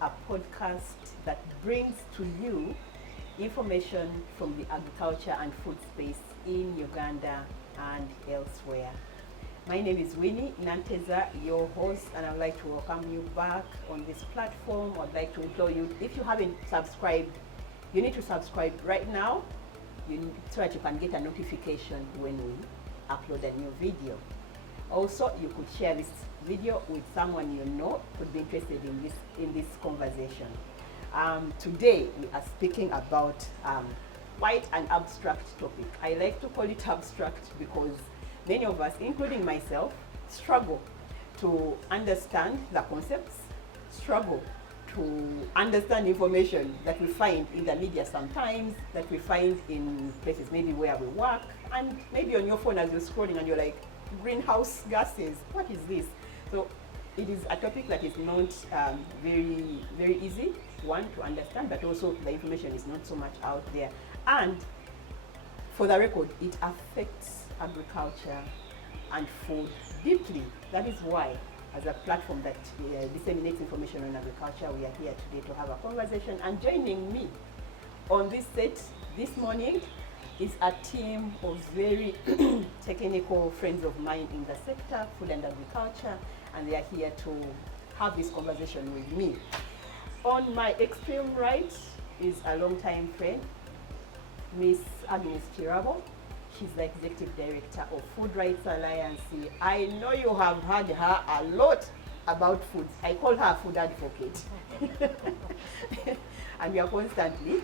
a podcast that brings to you information from the agriculture and food space in Uganda and elsewhere. My name is Winnie Nanteza, your host, and I'd like to welcome you back on this platform. I'd like to implore you, if you haven't subscribed, you need to subscribe right now so that you can get a notification when we upload a new video. Also, you could share this video with someone you know could be interested in this conversation. Today, we are speaking about quite an abstract topic. I like to call it abstract because many of us, including myself, struggle to understand the concepts, struggle to understand information that we find in the media sometimes, that we find in places maybe where we work, and maybe on your phone as you're scrolling and you're like, greenhouse gases, what is this? So it is a topic that is not very, very easy, one, to understand, but also the information is not so much out there. And for the record, it affects agriculture and food deeply. That is why, as a platform that disseminates information on agriculture, we are here today to have a conversation. And joining me on this set this morning is a team of very technical friends of mine in the sector, food and agriculture, and they are here to have this conversation with me. On my extreme right is a longtime friend, Miss Agnes Chirabo. She's the Executive Director of Food Rights Alliance. I know you have heard her a lot about foods. I call her a food advocate. And we are constantly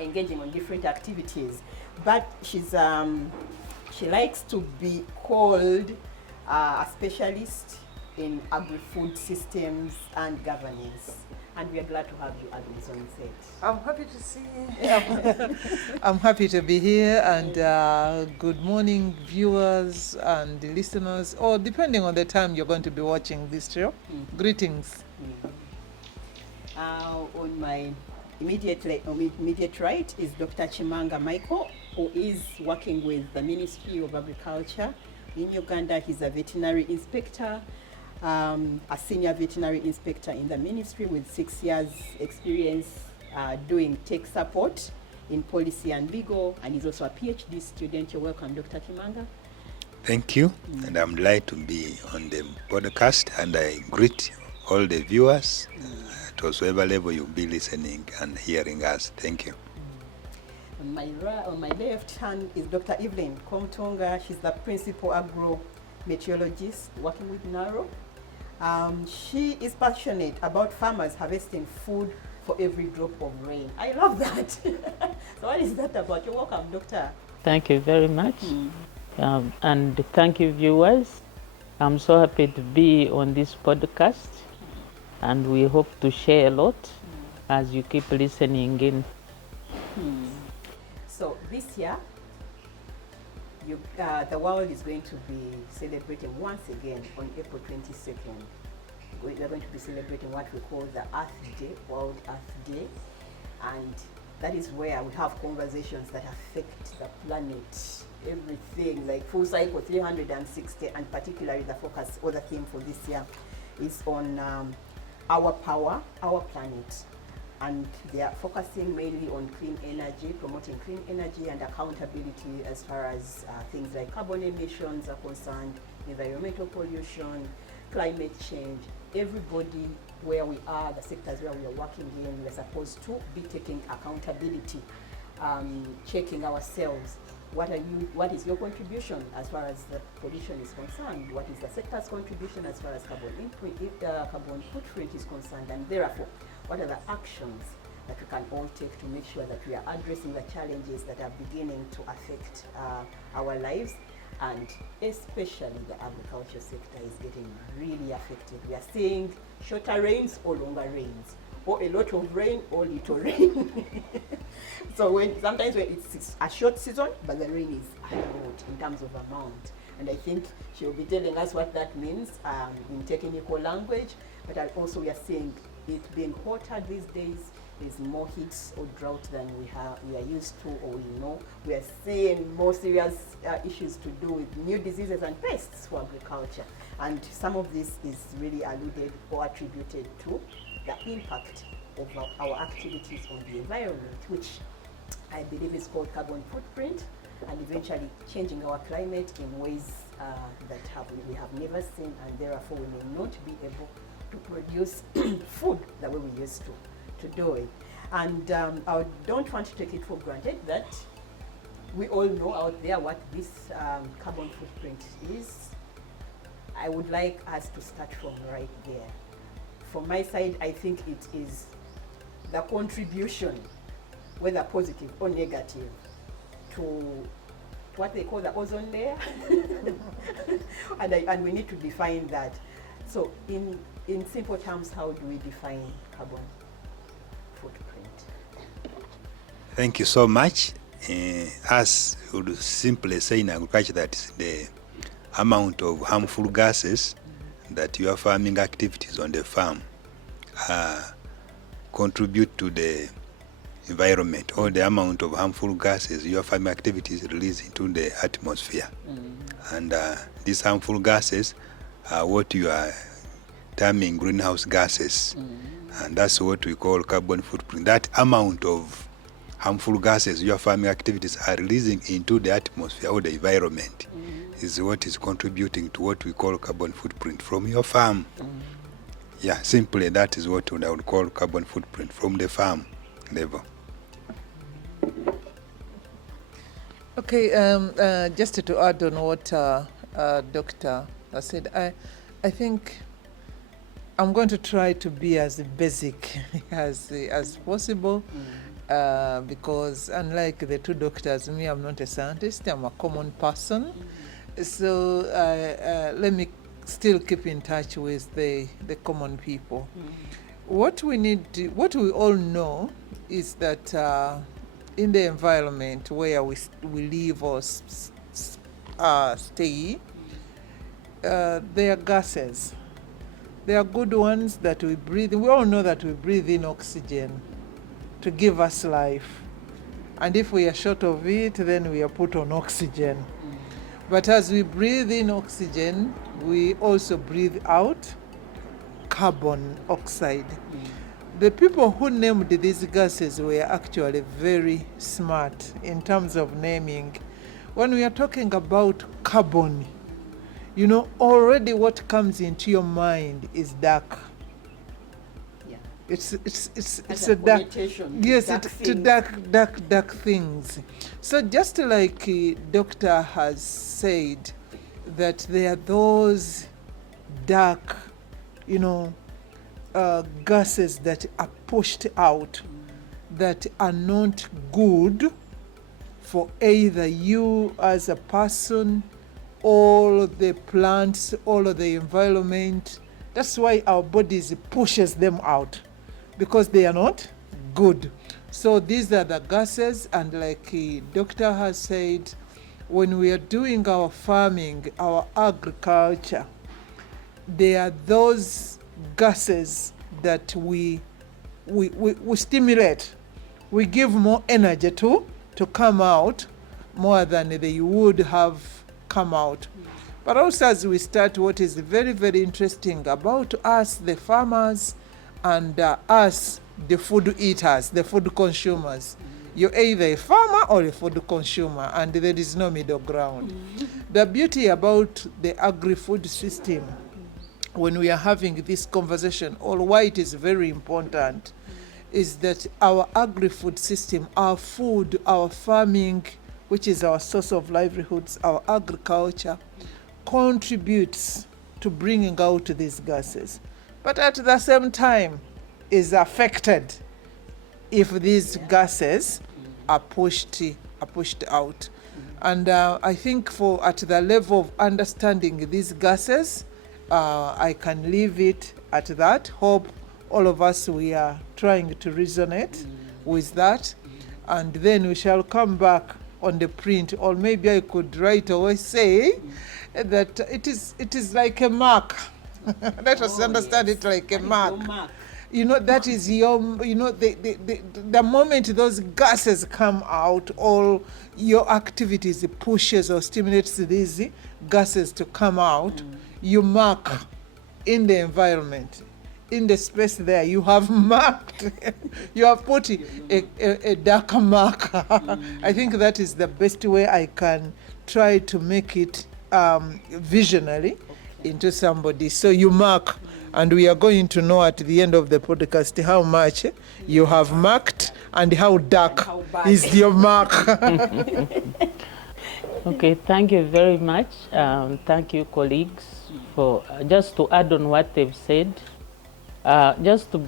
engaging on different activities. But she likes to be called a specialist in agri-food systems and governance. And we are glad to have you, Agnes, on set. I'm happy to see you. I'm happy to be here, and good morning, viewers and listeners, or depending on the time you're going to be watching this show. Mm-hmm. Greetings. Mm-hmm. On my immediate right is Dr. Chimanga Michael, who is working with the Ministry of Agriculture in Uganda. He's a veterinary inspector. A senior veterinary inspector in the ministry with 6 years experience doing tech support in policy and legal, and he's also a PhD student. You're welcome, Dr. Chimanga. Thank you, and I'm delighted to be on the podcast, and I greet all the viewers at whatsoever level you'll be listening and hearing us. Thank you. On my left hand is Dr. Evelyn Komtonga. She's the principal agro-meteorologist working with NARO. She is passionate about farmers harvesting food for every drop of rain. I love that. So what is that about? You're welcome, Doctor. Thank you very much. And thank you, viewers. I'm so happy to be on this podcast, and we hope to share a lot as you keep listening in. So this year, the world is going to be celebrating once again on April 22nd. We're going to be celebrating what we call the Earth Day, World Earth Day. And that is where we have conversations that affect the planet, everything, like full cycle 360, and particularly the focus or the theme for this year is on our power, our planet. And they are focusing mainly on clean energy, promoting clean energy and accountability as far as things like carbon emissions are concerned, environmental pollution, climate change. Everybody where we are, the sectors where we are working in, we are supposed to be taking accountability, checking ourselves. What is your contribution as far as the pollution is concerned? What is the sector's contribution as far as carbon footprint is concerned? And therefore, what are the actions that we can all take to make sure that we are addressing the challenges that are beginning to affect our lives, and especially the agriculture sector is getting really affected. We are seeing shorter rains or longer rains, or a lot of rain or little rain. So sometimes when it's a short season, but the rain is a lot in terms of amount. And I think she'll be telling us what that means in technical language, but also we are seeing it being hotter these days. There's more heat or drought than we are used to, or we know. We are seeing more serious issues to do with new diseases and pests for agriculture. And some of this is really alluded or attributed to the impact of our activities on the environment, which I believe is called carbon footprint, and eventually changing our climate in ways that we have never seen, and therefore we may not be able to produce food the way we used to do it. And I don't want to take it for granted that we all know out there what this carbon footprint is. I would like us to start from right there. From my side, I think it is the contribution, whether positive or negative, to what they call the ozone layer. and we need to define that. So in simple terms, how do we define carbon footprint? Thank you so much. As we would simply say in agriculture, that is the amount of harmful gases that your farming activities on the farm contribute to the environment, or the amount of harmful gases your farming activities release into the atmosphere. And these harmful gases are what you are terming greenhouse gases. And that's what we call carbon footprint. That amount of harmful gases your farming activities are releasing into the atmosphere or the environment is what is contributing to what we call carbon footprint from your farm. Yeah, simply that is what I would call carbon footprint from the farm level. Okay, just to add on what Dr. said, I think I'm going to try to be as basic as possible, because unlike the two doctors, me, I'm not a scientist, I'm a common person. So let me still keep in touch with the common people. What we all know is that in the environment where we live or stay, there are gases. There are good ones that we breathe. We all know that we breathe in oxygen to give us life. And if we are short of it, then we are put on oxygen. But as we breathe in oxygen, we also breathe out carbon oxide. The people who named these gases were actually very smart in terms of naming. When we are talking about carbon, you know, already what comes into your mind is dark. Yeah. It's As a dark. connotation, Yes, dark to things. dark things. So just like doctor has said, that there are those dark, you know, gases that are pushed out that are not good for either you as a person, or the plants, all of the environment. That's why our bodies pushes them out, because they are not good. So these are the gases, and like doctor has said, when we are doing our farming, our agriculture, there are those gases that we stimulate. We give more energy to come out more than they would have come out. But also, as we start, what is very, very interesting about us, the farmers, and us, the food eaters, the food consumers. You're either a farmer or a food consumer, and there is no middle ground. The beauty about the agri-food system, when we are having this conversation, or why it is very important, is that our agri-food system, our food, our farming, which is our source of livelihoods, our agriculture, contributes to bringing out these gases. But at the same time, is affected if these gases are pushed out. And I think at the level of understanding these gases, I can leave it at that. Hope all of us, we are trying to resonate with that. And then we shall come back on the print, or maybe I could right away say that it is like a mark. Let us understand it like a mark. You know, that is your, you know, the moment those gases come out, all your activities pushes or stimulates these gases to come out, you mark in the environment. in the space there, you have marked, you have put a darker marker. I think that is the best way I can try to make it visionary into somebody. So you mark, and we are going to know at the end of the podcast how much you have marked and how dark And how bad. is your mark. Okay, thank you very much. Thank you, colleagues, for just to add on what they've said. Just to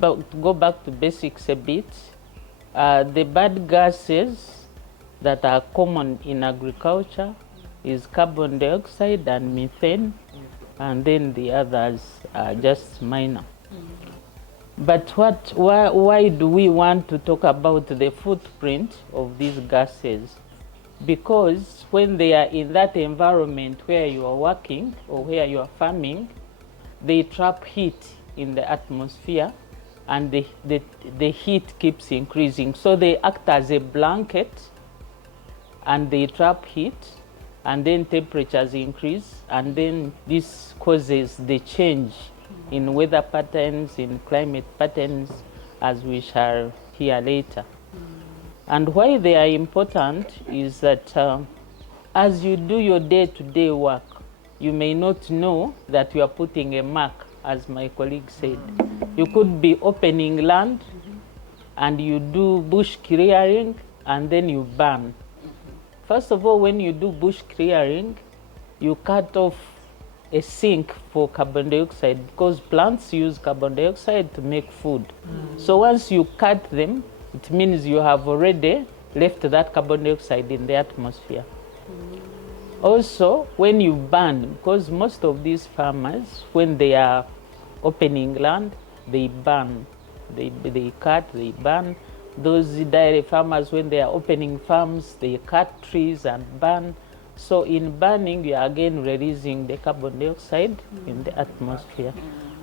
go back to basics a bit, the bad gases that are common in agriculture is carbon dioxide and methane, and then the others are just minor. But why do we want to talk about the footprint of these gases? Because when they are in that environment where you are working or where you are farming, they trap heat in the atmosphere, and the heat keeps increasing. So they act as a blanket, and they trap heat, and then temperatures increase, and then this causes the change in weather patterns, in climate patterns, as we shall hear later. And why they are important is that as you do your day-to-day work, you may not know that you are putting a mark, as my colleague said. You could be opening land, and you do bush clearing, and then you burn. First of all, when you do bush clearing, you cut off a sink for carbon dioxide, because plants use carbon dioxide to make food. So once you cut them, it means you have already left that carbon dioxide in the atmosphere. Also, when you burn, because most of these farmers, when they are opening land, they burn. They cut, they burn. Those dairy farmers, when they are opening farms, they cut trees and burn. So in burning, you are again releasing the carbon dioxide in the atmosphere,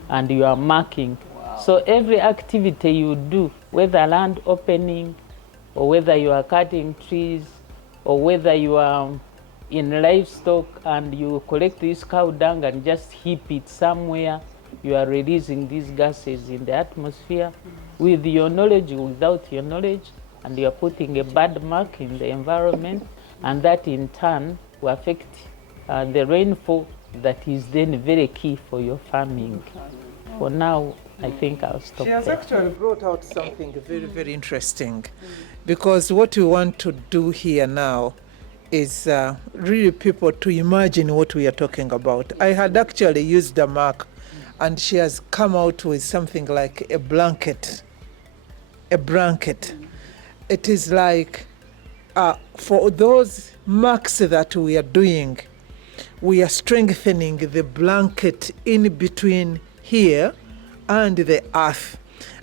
and you are marking. So every activity you do, whether land opening, or whether you are cutting trees, or whether you are in livestock and you collect this cow dung and just heap it somewhere, you are releasing these gases in the atmosphere with your knowledge or without your knowledge, and you are putting a bad mark in the environment, and that in turn will affect the rainfall that is then very key for your farming. For now, I think I'll stop She has there. actually brought out something very, very interesting, because what we want to do here now is really people to imagine what we are talking about. I had actually used a mark, and she has come out with something like a blanket. A blanket. It is like for those marks that we are doing, we are strengthening the blanket in between here and the earth.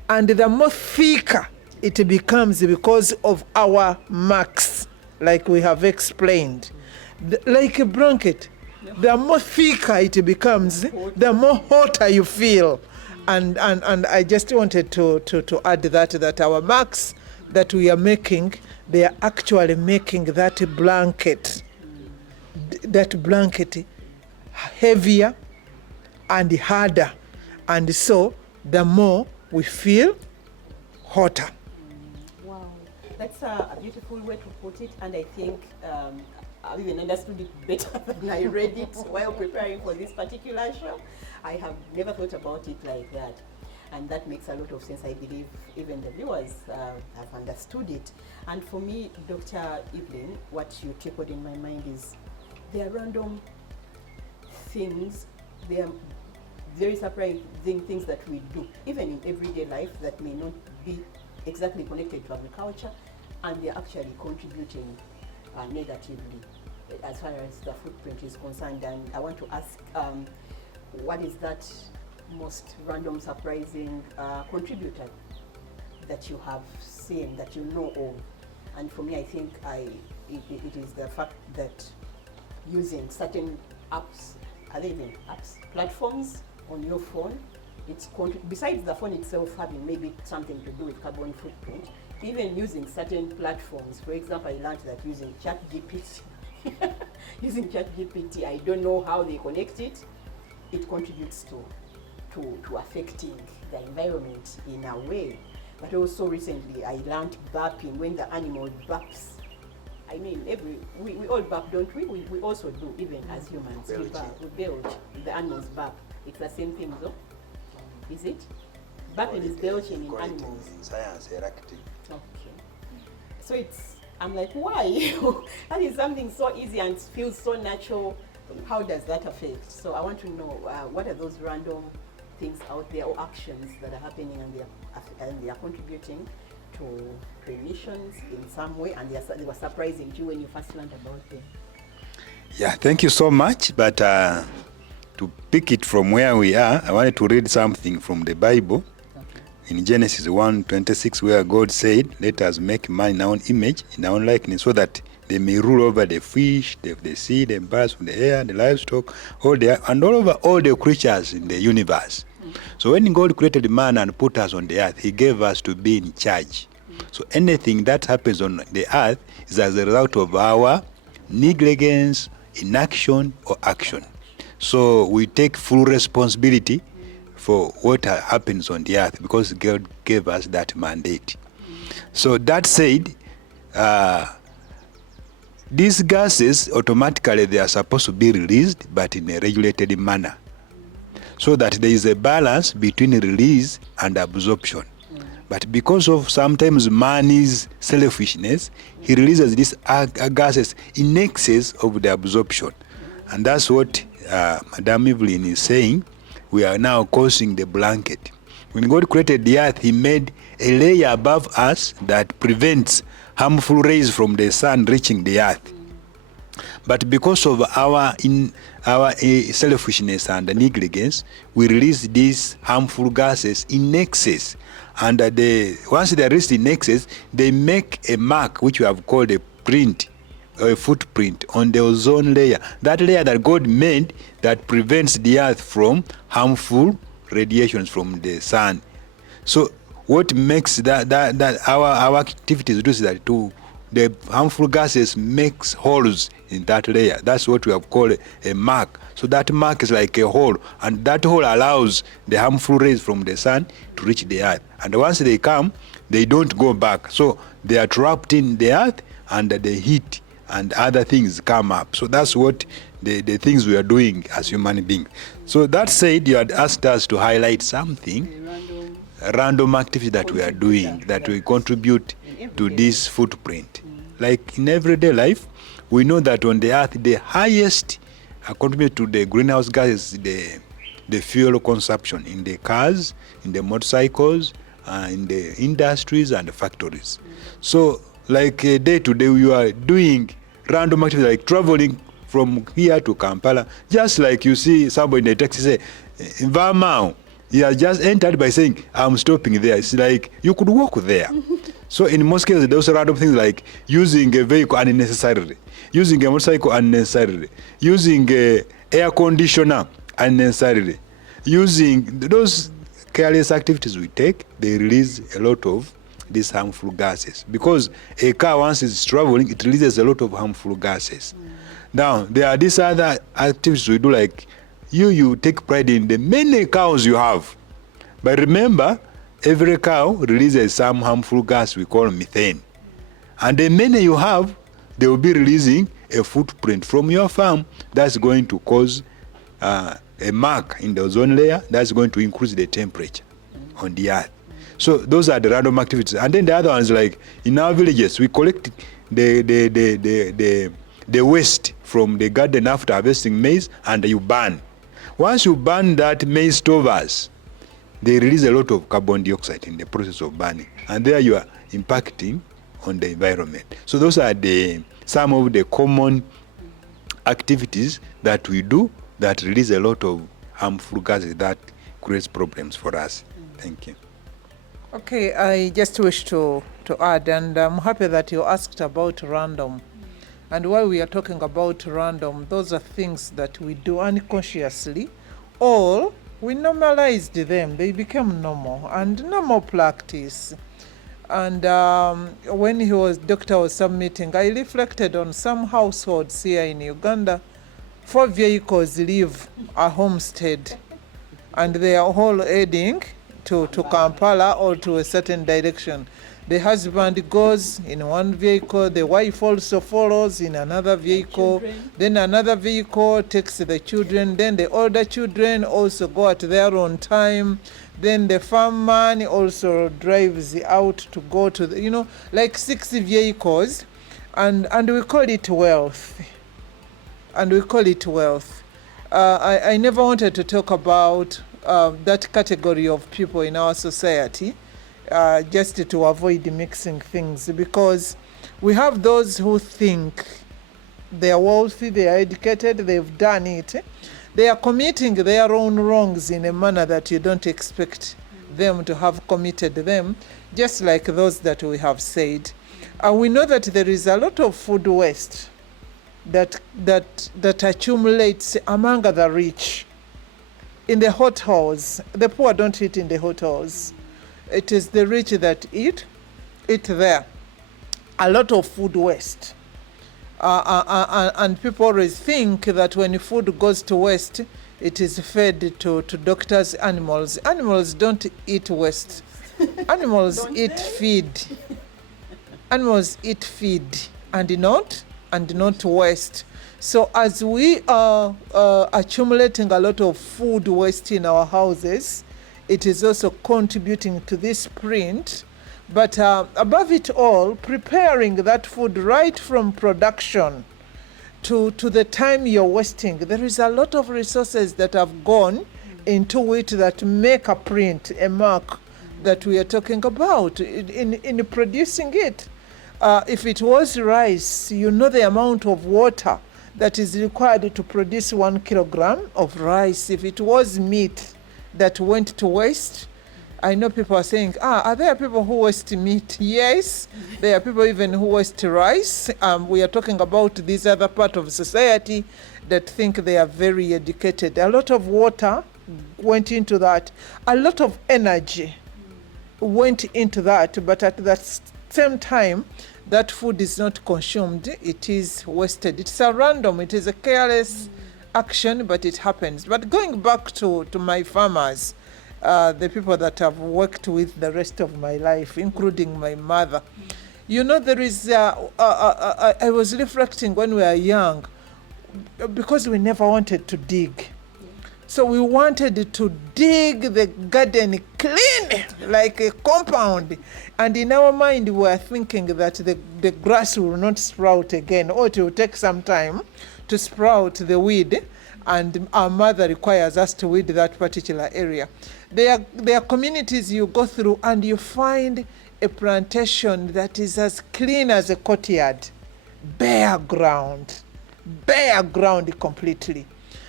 And the more thicker it becomes because of our marks, like we have explained. Like a blanket, the more thicker it becomes, the more hotter you feel. And I just wanted to add that our marks that we are making, they are actually making that blanket heavier and harder. And so the more we feel hotter. Wow, that's a beautiful way to put it, and I think I've even understood it better than I read it while preparing for this particular show. I have never thought about it like that, and that makes a lot of sense. I believe even the viewers have understood it. And for me, Dr. Evelyn, what you trickled in my mind is there are random things, there are very surprising things that we do, even in everyday life, that may not be exactly connected to agriculture, and they're actually contributing negatively as far as the footprint is concerned. And I want to ask, what is that most random, surprising contributor that you have seen, that you know of? And for me, I think it is the fact that using certain apps, are they even apps, platforms on your phone, it's besides the phone itself having maybe something to do with carbon footprint, even using certain platforms. For example, I learned that using ChatGPT, I don't know how they connect it, it contributes to affecting the environment in a way. But also recently I learned burping, when the animal burps. I mean, we all burp, don't we? We also do, even as humans. We burp, we belch, the animals burp. It's the same thing though, is it? Burping is belching in animals. In science, erupting. Okay. So I'm like, why? That is something so easy and feels so natural. How does that affect? So I want to know, what are those random things out there or actions that are happening and they are contributing to emissions in some way, and they were surprising you when you first learned about them? Yeah, thank you so much. But to pick it from where we are, I wanted to read something from the Bible. In Genesis 1:26, where God said, "Let us make man in our own image, in our own likeness, so that they may rule over the fish, the sea, the birds of the air, the livestock, and all over all the creatures in the universe." So when God created man and put us on the earth, he gave us to be in charge. So anything that happens on the earth is as a result of our negligence, inaction, or action. So we take full responsibility for what happens on the earth because God gave us that mandate. So that said, these gases automatically they are supposed to be released, but in a regulated manner, so that there is a balance between release and absorption. But because of sometimes man's selfishness, he releases these gases in excess of the absorption. And that's what Madame Evelyn is saying. We are now causing the blanket. When God created the earth, he made a layer above us that prevents harmful rays from the sun reaching the earth. But because of our selfishness and negligence, we release these harmful gases in excess. And once they are released in excess, they make a mark which we have called a print, or a footprint on the ozone layer. That layer that God made that prevents the earth from harmful radiations from the sun. So what makes that our activities do is that the harmful gases makes holes in that layer. That's what we have called a mark. So that mark is like a hole, and that hole allows the harmful rays from the sun to reach the earth. And once they come, they don't go back. So they are trapped in the earth, and the heat and other things come up. So that's what the things we are doing as human beings. So that said, you had asked us to highlight something, a random activity that we are doing that will contribute to this footprint. Like in everyday life, we know that on the earth, the highest contribute to the greenhouse gas is the fuel consumption in the cars, in the motorcycles, in the industries and the factories. So like day to day, we are doing random activity like traveling from here to Kampala. Just like you see somebody in the taxi say, Vamao, he has just entered by saying, I'm stopping there. It's like you could walk there. So in most cases, there's random things like using a vehicle unnecessarily, using a motorcycle unnecessarily, using a air conditioner unnecessarily, using those careless activities we take, they release a lot of these harmful gases. Because a car, once it's traveling, it releases a lot of harmful gases. Now, there are these other activities we do, like you take pride in the many cows you have. But remember, every cow releases some harmful gas we call methane. And the many you have, they will be releasing a footprint from your farm that's going to cause a mark in the ozone layer that's going to increase the temperature on the earth. So those are the random activities. And then the other ones, like in our villages, we collect the waste from the garden after harvesting maize, and you burn. Once you burn that maize stovers, they release a lot of carbon dioxide in the process of burning, and there you are impacting on the environment. So those are some of the common activities that we do that release a lot of harmful gases that creates problems for us. Thank you. Okay, I just wish to add, and I'm happy that you asked about random. And while we are talking about random, those are things that we do unconsciously, or we normalized them. They became normal and normal practice. And when doctor was submitting, I reflected on some households here in Uganda. 4 vehicles leave a homestead, and they are all heading to Kampala or to a certain direction. The husband goes in one vehicle, the wife also follows in another vehicle, then another vehicle takes the children, then the older children also go at their own time, then the farm man also drives out to go to the, like 6 vehicles, and we call it wealth. And we call it wealth. I never wanted to talk about that category of people in our society, just to avoid mixing things, because we have those who think they are wealthy, they are educated, they've done it. They are committing their own wrongs in a manner that you don't expect them to have committed them, just like those that we have said. And we know that there is a lot of food waste that accumulates among the rich in the hotels. The poor don't eat in the hotels. It is the rich that eat there. A lot of food waste. And people always think that when food goes to waste, it is fed to doctors' animals. Animals don't eat waste. Animals eat feed. Animals eat feed and not waste. So as we are accumulating a lot of food waste in our houses, it is also contributing to this print. But above it all, preparing that food right from production to the time you're wasting, there is a lot of resources that have gone into it that make a print, a mark that we are talking about in producing it. If it was rice, the amount of water that is required to produce 1 kilogram of rice. If it was meat that went to waste, I know people are saying, are there people who waste meat? Yes, there are people even who waste rice. We are talking about this other part of society that think they are very educated. A lot of water went into that. A lot of energy went into that, but at that same time, that food is not consumed, it is wasted. It's a random, it is a careless action, but it happens. But going back to my farmers, the people that I've worked with the rest of my life, including my mother, there is, I was reflecting when we were young, because we never wanted to dig. So we wanted to dig the garden clean, like a compound. And in our mind, we were thinking that the grass will not sprout again, or it will take some time to sprout the weed. And our mother requires us to weed that particular area. There are communities you go through and you find a plantation that is as clean as a courtyard. Bare ground completely.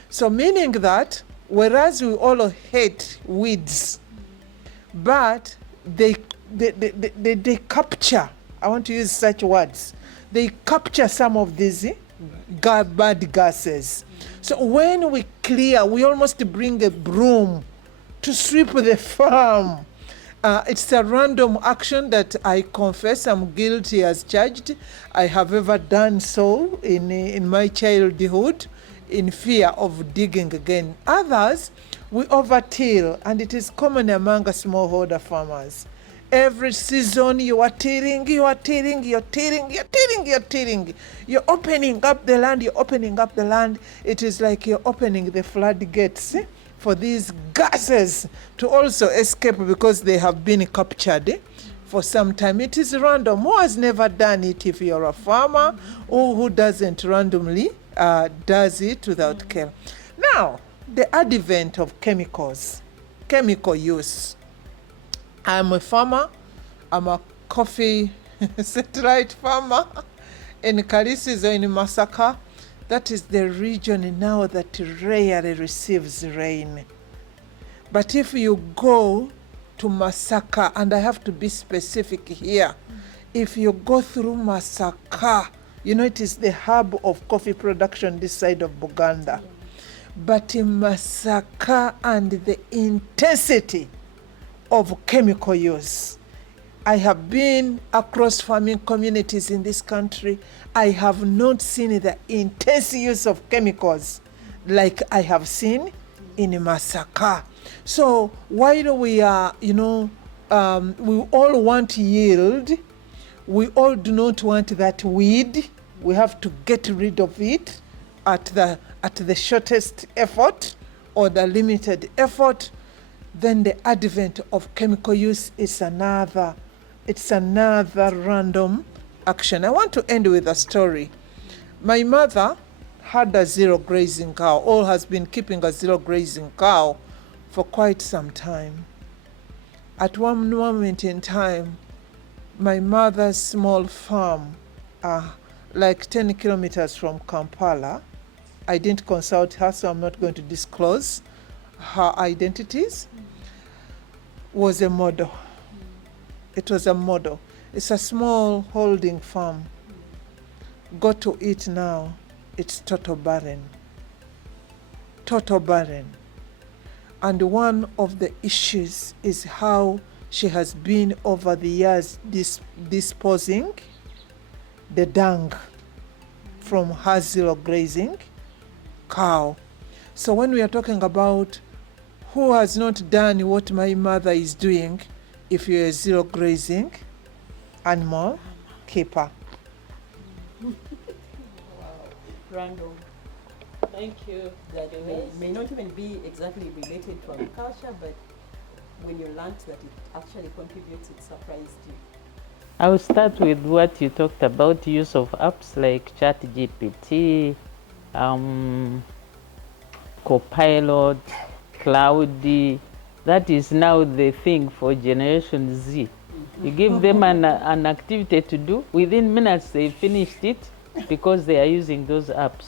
So meaning that, whereas we all hate weeds, but they capture, I want to use such words, they capture some of these bad gases. So when we clear, we almost bring a broom to sweep the farm. It's a random action that I confess I'm guilty as charged. I have ever done so in my childhood, in fear of digging again. Others, we overtill, and it is common among smallholder farmers. Every season you are tilling. You're opening up the land. It is like you're opening the floodgates for these gases to also escape, because they have been captured for some time. It is random. Who has never done it? If you're a farmer, or who doesn't randomly does it without care. Now, the advent of chemical use. I'm a farmer. I'm a coffee satellite farmer in Kalisis or in Masaka. That is the region now that rarely receives rain. But if you go to Masaka, and I have to be specific here, if you go through Masaka, it is the hub of coffee production this side of Buganda. But in Masaka and the intensity of chemical use, I have been across farming communities in this country. I have not seen the intense use of chemicals like I have seen in Masaka. So while we are, we all want yield, we all do not want that weed. We have to get rid of it at the shortest effort or the limited effort. Then the advent of chemical use is another random action. I want to end with a story. My mother had a zero grazing cow, or has been keeping a zero grazing cow for quite some time. At one moment in time, my mother's small farm, like 10 kilometers from Kampala, I didn't consult her, so I'm not going to disclose her identities, was a model. It was a model. It's a small holding farm. Go to it now, it's total barren. Total barren. And one of the issues is how she has been over the years disposing the dung from her zero grazing cow. So when we are talking about who has not done what my mother is doing, if you're a zero grazing animal keeper. Random. Thank you. That may not even be exactly related to agriculture, but when you learned that it actually contributes, it surprised you. I will start with what you talked about, use of apps like ChatGPT, Copilot, Cloudy. That is now the thing for Generation Z. You give them an activity to do, within minutes they finished it because they are using those apps.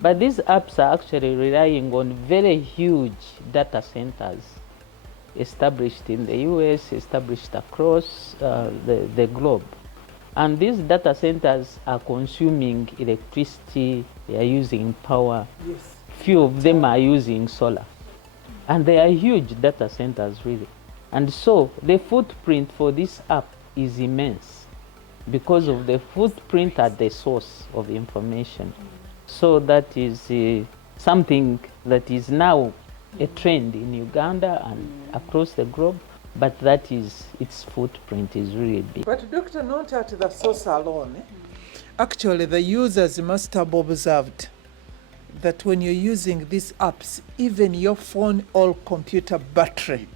But these apps are actually relying on very huge data centers established in the US, established across the globe. And these data centers are consuming electricity, they are using power. Yes. Few of them are using solar. And they are huge data centers, really. And so the footprint for this app is immense because of the footprint at the source of information. So that is something that is now a trend in Uganda and across the globe, but that is, its footprint is really big. But Doctor, not at the source alone. Actually, the users must have observed that when you're using these apps, even your phone or computer battery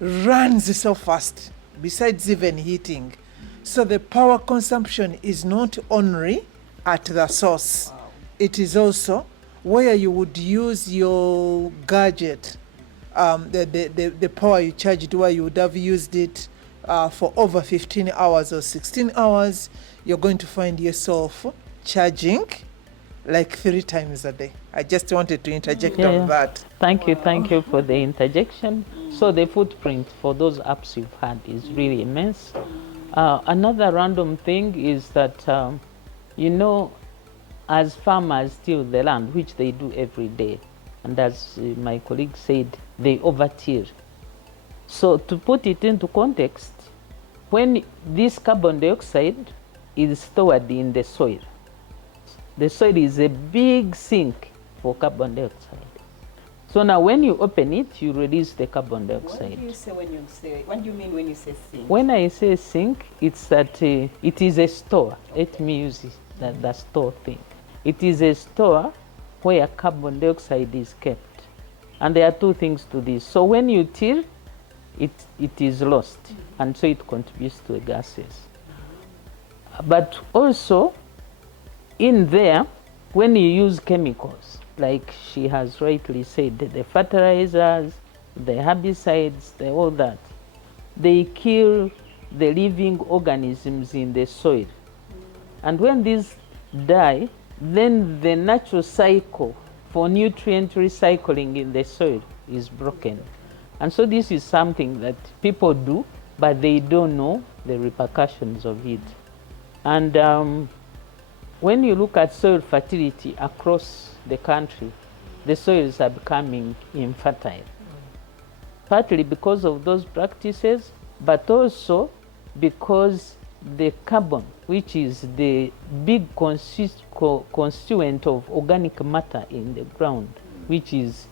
runs so fast, besides even heating. So the power consumption is not only at the source, it is also where you would use your gadget, the power you charged, where you would have used it for over 15 hours or 16 hours, you're going to find yourself charging like 3 times a day. I just wanted to interject on that. Thank you for the interjection. So the footprint for those apps you've had is really immense. Another random thing is that, as farmers till the land, which they do every day, and as my colleague said, they overtill. So to put it into context, when this carbon dioxide is stored in the soil is a big sink for carbon dioxide. So now when you open it, you release the carbon dioxide. What do you say when you say, what do you mean when you say sink? When I say sink, it's that it is a store. Let me use the store thing. It is a store where carbon dioxide is kept. And there are 2 things to this. So when you till, it is lost. And so it contributes to the gases. But also, in there, when you use chemicals, like she has rightly said, the fertilizers, the herbicides, all that, they kill the living organisms in the soil. And when these die, then the natural cycle for nutrient recycling in the soil is broken. And so this is something that people do, but they don't know the repercussions of it. And when you look at soil fertility across the country, the soils are becoming infertile. Partly because of those practices, but also because the carbon, which is the big constituent of organic matter in the ground, which is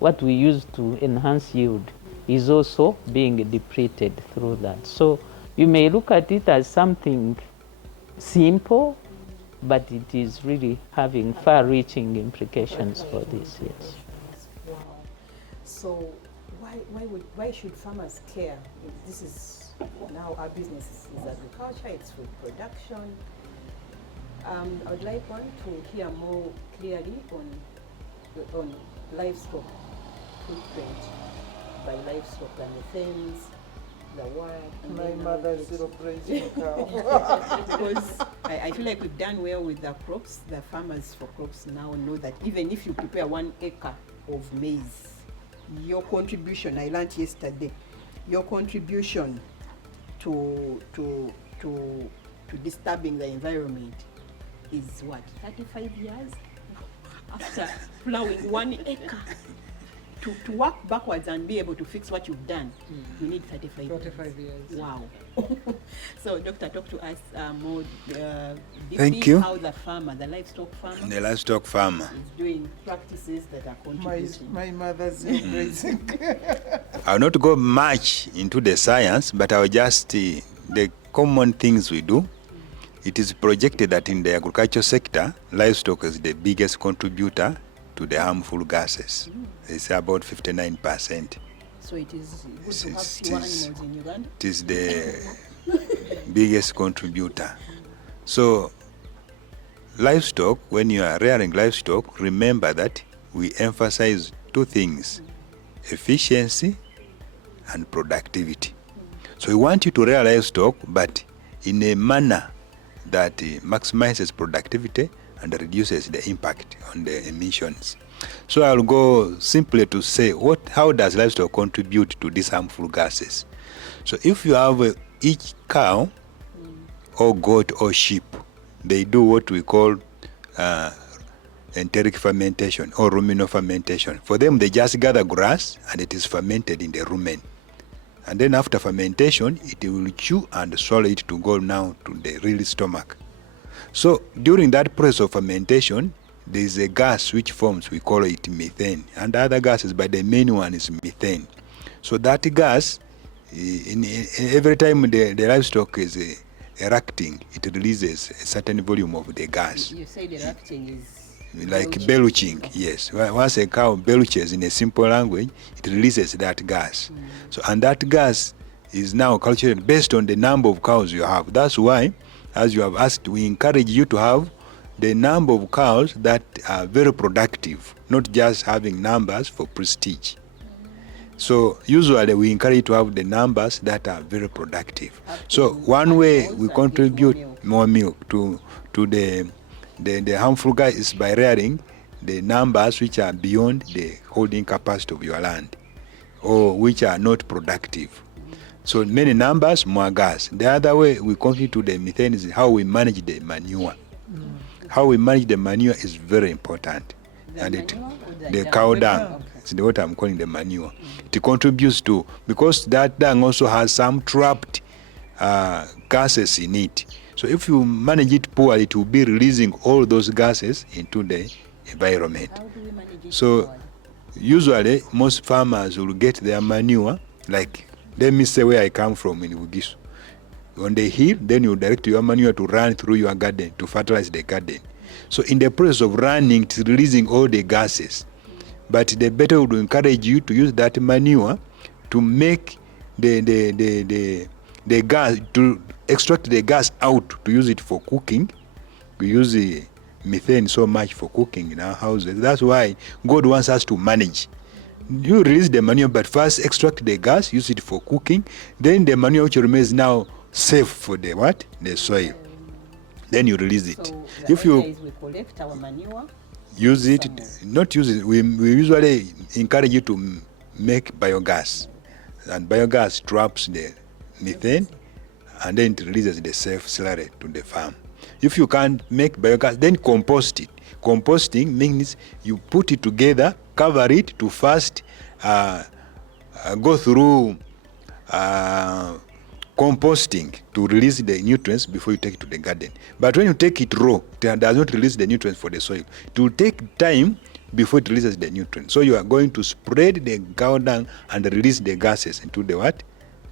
what we use to enhance yield is also being depleted through that. So you may look at it as something simple, but it is really having far-reaching implications for this, yes. Wow. So why should farmers care? This is now our business is agriculture, it's food production. I would like one to hear more clearly on livestock footprint by livestock, the methanes, the what. My mother's zero grazing cow. Because I feel like we've done well with the crops. The farmers for crops now know that even if you prepare 1 acre of maize, your contribution, I learned yesterday, your contribution to disturbing the environment is what, 35 years after plowing 1 acre. To work backwards and be able to fix what you've done, you need 35 years. Wow. So, Doctor, talk to us more Thank deeply you. how the farmer, the livestock farmer, The livestock farmer. is doing practices that are contributing. My mother's zero grazing. I'll not go much into the science, but I'll just, the common things we do. It is projected that in the agriculture sector, livestock is the biggest contributor to the harmful gases. It's about 59%. So it is good Yes, to have it fewer is. animals in Uganda. It is the biggest contributor. So livestock, when you are rearing livestock, remember that we emphasize 2 things, efficiency and productivity. So we want you to rear livestock, but in a manner that maximizes productivity and reduces the impact on the emissions. So I'll go simply to say, how does livestock contribute to these harmful gases? So if you have each cow or goat or sheep, they do what we call enteric fermentation or ruminal fermentation. For them, they just gather grass and it is fermented in the rumen. And then after fermentation, it will chew and swallow it to go now to the real stomach. So during that process of fermentation, there is a gas which forms, we call it methane, and other gases, but the main one is methane. So that gas, every time the livestock is erupting, it releases a certain volume of the gas. You say the erupting is Like belching, yes. Once a cow belches in a simple language, it releases that gas. So, and that gas is now calculated based on the number of cows you have. That's why, as you have asked, we encourage you to have the number of cows that are very productive, not just having numbers for prestige. So usually we encourage you to have the numbers that are very productive. So one way we contribute more milk to the harmful gas is by rearing the numbers which are beyond the holding capacity of your land, or which are not productive. So many numbers, more gas. The other way we contribute to the methane is how we manage the manure. How we manage the manure is very important. And the cow dung, it's what I'm calling the manure. It contributes to, because that dung also has some trapped gases in it. So if you manage it poorly, it will be releasing all those gases into the environment. How do we manage it? So usually most farmers will get their manure, like, let me say where I come from in Bugisu. On the hill, then you direct your manure to run through your garden to fertilize the garden. So in the process of running, it's releasing all the gases. But the better would encourage you to use that manure to make the gas, to extract the gas out, to use it for cooking. We use the methane so much for cooking in our houses. That's why God wants us to manage. You release the manure, but first extract the gas, use it for cooking. Then the manure which remains now safe for the what? The soil. Then you release it. So if you is we collect our manure, use it, not use it, we usually encourage you to make biogas. And biogas traps the methane and then it releases the safe slurry to the farm. If you can't make biogas, then compost it. Composting means you put it together, cover it to first go through composting to release the nutrients before you take it to the garden. But when you take it raw, it does not release the nutrients for the soil. It will take time before it releases the nutrients. So you are going to spread the cow dung and release the gases into the what?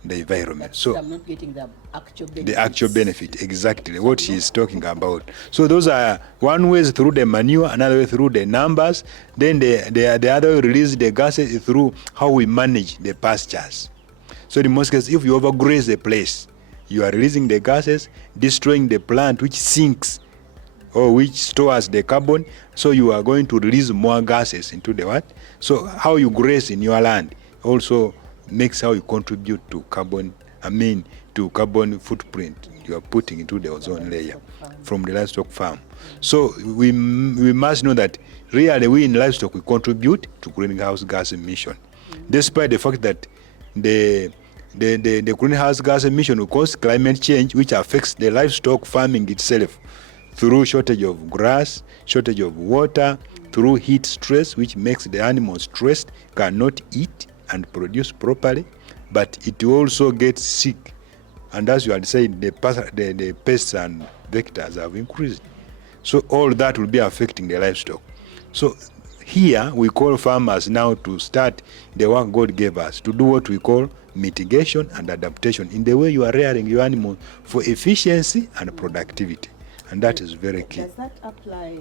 The environment. But So I'm not getting the actual benefit. the actual benefit, exactly what she is talking about. So those are one way is through the manure, another way through the numbers, then the other way release the gases is through how we manage the pastures. So in most cases, if you overgraze the place, you are releasing the gases, destroying the plant which sinks or which stores the carbon, so you are going to release more gases into the what? So how you graze in your land also makes how you contribute to carbon footprint you are putting into the ozone layer from the livestock farm. So we must know that really we in livestock we contribute to greenhouse gas emission, despite the fact that the greenhouse gas emission will cause climate change, which affects the livestock farming itself through shortage of grass, shortage of water, through heat stress, which makes the animals stressed, cannot eat and produce properly, but it also gets sick. And as you had said, the pests and vectors have increased. So all that will be affecting the livestock. So here we call farmers now to start the work God gave us, to do what we call mitigation and adaptation in the way you are rearing your animal for efficiency and productivity. And that is very key. Does that apply,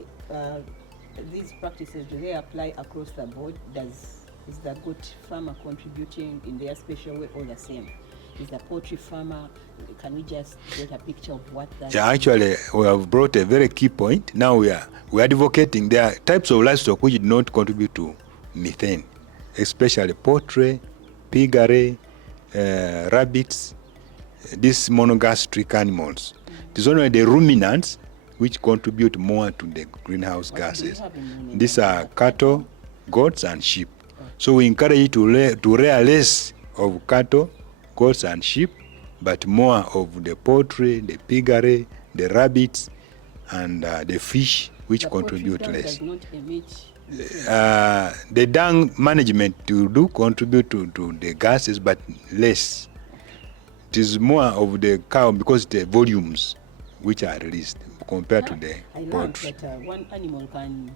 these practices, do they apply across the board? Is the goat farmer contributing in their special way or the same? Is the poultry farmer, can we just get a picture of what that Yeah, actually, we have brought a very key point. Now we are advocating there are types of livestock which do not contribute to methane, especially poultry, piggery, rabbits, these monogastric animals. It is only the ruminants which contribute more to the greenhouse gases. These are cattle, goats, and sheep. So we encourage you to rear less of cattle, goats, and sheep, but more of the poultry, the piggery, the rabbits, and the fish, which the contribute poultry less. does not emit The dung management do contribute to the gases, but less. It is more of the cow because the volumes which are released compared to the I learned poultry. that one animal can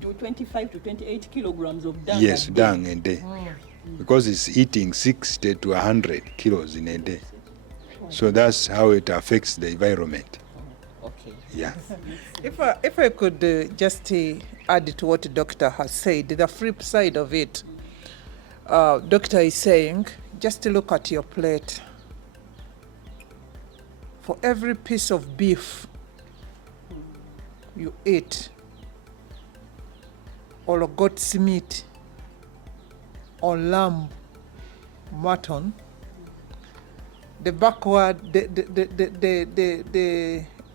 do 25 to 28 kilograms of dung. Yes, a day. dung a day. Because it's eating 60 to 100 kilos in a day. So that's how it affects the environment. Okay. Yeah. If I could just add to what the doctor has said, the flip side of it, doctor is saying, just look at your plate. For every piece of beef you eat, or a goat's meat, or lamb, mutton, the backward,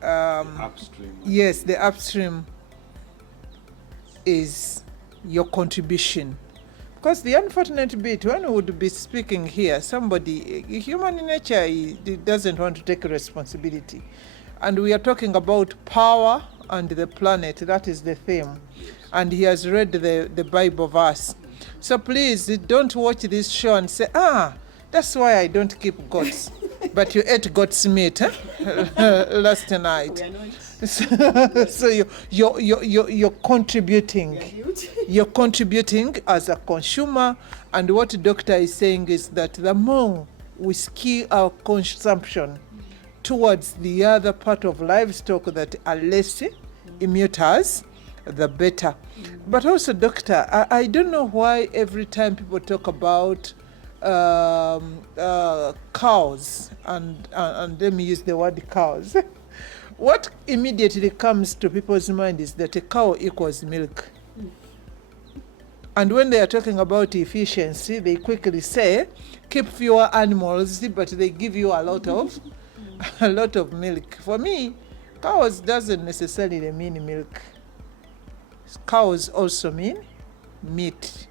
Upstream. yes, the upstream is your contribution. Because the unfortunate bit, when we would be speaking here, somebody, human nature doesn't want to take responsibility. And we are talking about power and the planet, that is the theme. And he has read the Bible verse. So please don't watch this show and say, that's why I don't keep goats. But you ate goat's meat last night. We are not. So you're contributing. You're contributing as a consumer, and what the doctor is saying is that the more we skew our consumption towards the other part of livestock that are less emitters, the better. But also, doctor, I don't know why every time people talk about cows, and let me use the word cows, what immediately comes to people's mind is that a cow equals milk. And when they are talking about efficiency, they quickly say, keep fewer animals, but they give you a lot of milk. For me, cows doesn't necessarily mean milk. Cows also mean meat.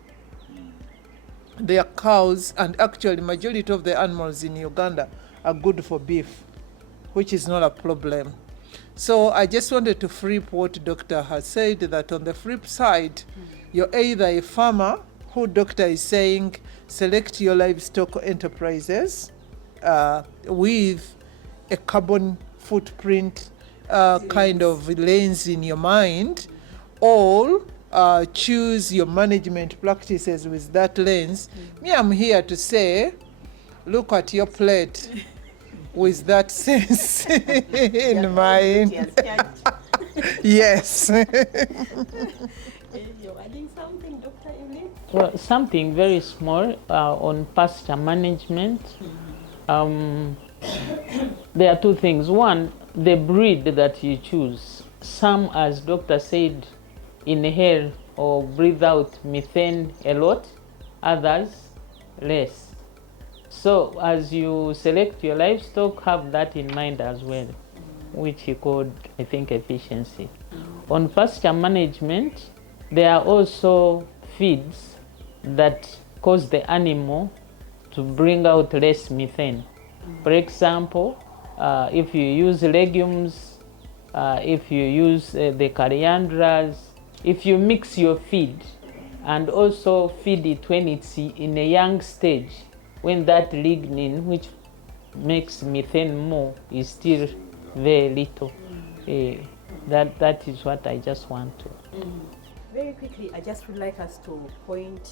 They are cows, and actually majority of the animals in Uganda are good for beef, which is not a problem. So I just wanted to flip what doctor has said, that on the flip side, you're either a farmer, who doctor is saying, select your livestock enterprises with a carbon footprint kind of lens in your mind, or choose your management practices with that lens, me, I'm here to say, look at your plate with that sense in mind. Yes. You're adding something, Dr. Evelyn? Well, something very small on pasture management. There are two things. One, the breed that you choose. Some, as doctor said, inhale or breathe out methane a lot, others less. So as you select your livestock, have that in mind as well, which he called, I think, efficiency. On pasture management, there are also feeds that cause the animal to bring out less methane. For example, if you use legumes, if you use the corianders, if you mix your feed and also feed it when it's in a young stage, when that lignin, which makes methane more, is still very little. That is what I just want to. Very quickly, I just would like us to point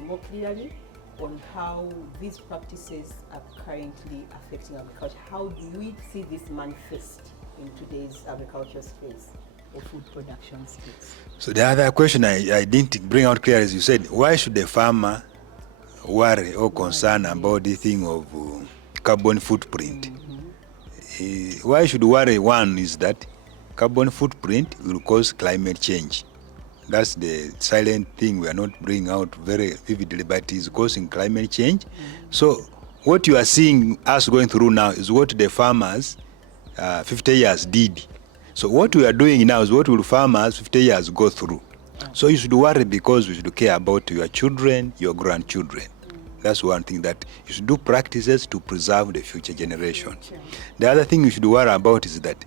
more clearly on how these practices are currently affecting agriculture. How do we see this manifest in today's agriculture space or food production space? So the other question I didn't bring out clear is, you said, why should the farmer worry or concern about the thing of carbon footprint? Why should worry? One is that carbon footprint will cause climate change. That's the silent thing we are not bringing out very vividly, but it is causing climate change. So what you are seeing us going through now is what the farmers 50 years did. So what we are doing now is what will farmers 50 years go through. So you should worry because we should care about your children, your grandchildren. That's one thing, that you should do practices to preserve the future generation. The other thing you should worry about is that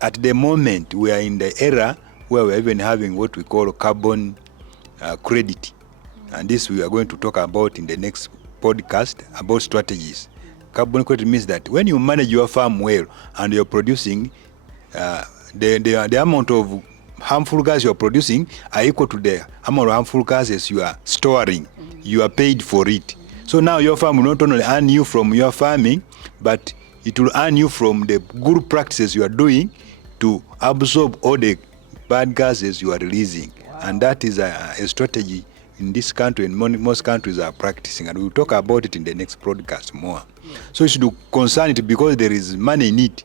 at the moment we are in the era where we're even having what we call carbon credit. And this we are going to talk about in the next podcast about strategies. Carbon credit means that when you manage your farm well and you're producing, the amount of harmful gas you're producing are equal to the amount of harmful gases you are storing. You are paid for it. So now your farm will not only earn you from your farming, but it will earn you from the good practices you are doing to absorb all the bad gases you are releasing. And that is a strategy in this country, and most countries are practicing, and we'll talk about it in the next broadcast more. So you should concern it because there is money in it.